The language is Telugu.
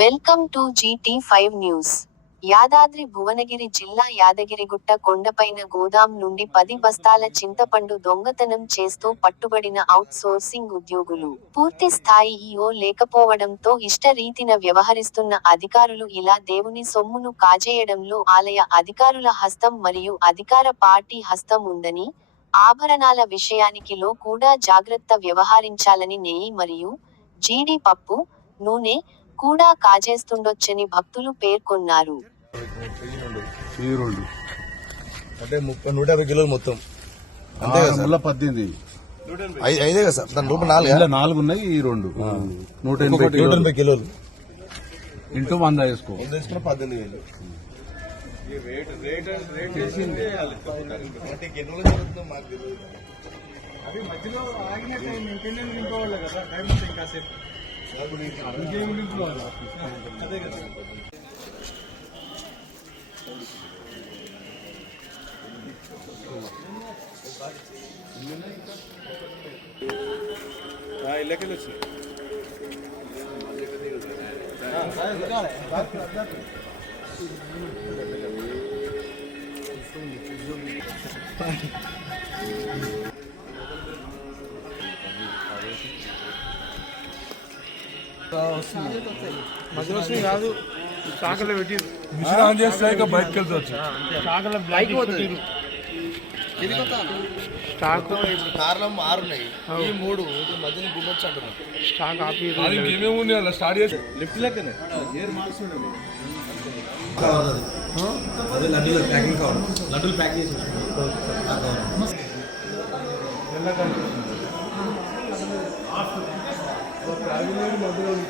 Welcome to GT five news. Yadadri Bhuvanagiri జిల్లా యాదగిరిగుట్ట కొండపైన గోదాం నుండి పది బస్తాల చింతపండు దొంగతనం చేస్తూ పట్టుబడిన అవుట్ సోర్సింగ్ ఉద్యోగులు. పూర్తి స్థాయి ఈఓ లేకపోవడంతో ఇష్టరీతిన వ్యవహరిస్తున్న అధికారులు ఇలా దేవుని సొమ్మును కాజేయడంలో ఆలయ అధికారుల హస్తం మరియు అధికార పార్టీ హస్తం ఉందని ఆభరణాల విషయానికిలో కూడా జాగ్రత్త వ్యవహరించాలని నెయ్యి మరియు జీడి పప్పు నూనె కూడా కాజేస్తుండొచ్చని భక్తులు పేర్కొన్నారు. ఈ రెండు అంటే ముప్పై నూట యాభై కిలోలు మొత్తం. అంతే కదా పద్దెనిమిది. ఐదే కదా సార్? దాని రూపాయి నాలుగు? ఇలా నాలుగు ఉన్నాయి ఈ రెండు. నూట ఎనభై నూట కిలోలు. ఎనభై కిలోలు. ఇంటూ వంద వేసుకో. పద్దెనిమిది వేలు. మధ్యలో కాదు. ఇళ్ళకెళ్ళొచ్చు Thank you. చాకలో పెట్టి మిషన్ ఆన్ చేస్తే ఇక బయటకు వెళ్తావచ్చు చాకలో పోతుంది స్టాక్ కార్లో ఆరు ఈ మూడు మధ్యన గుమ్మొచ్చు అంటున్నాం స్టాక్ ఆపి అది ఉన్నాయి అలా స్టార్ట్ చేసి അറിവിനൊരു മധുരം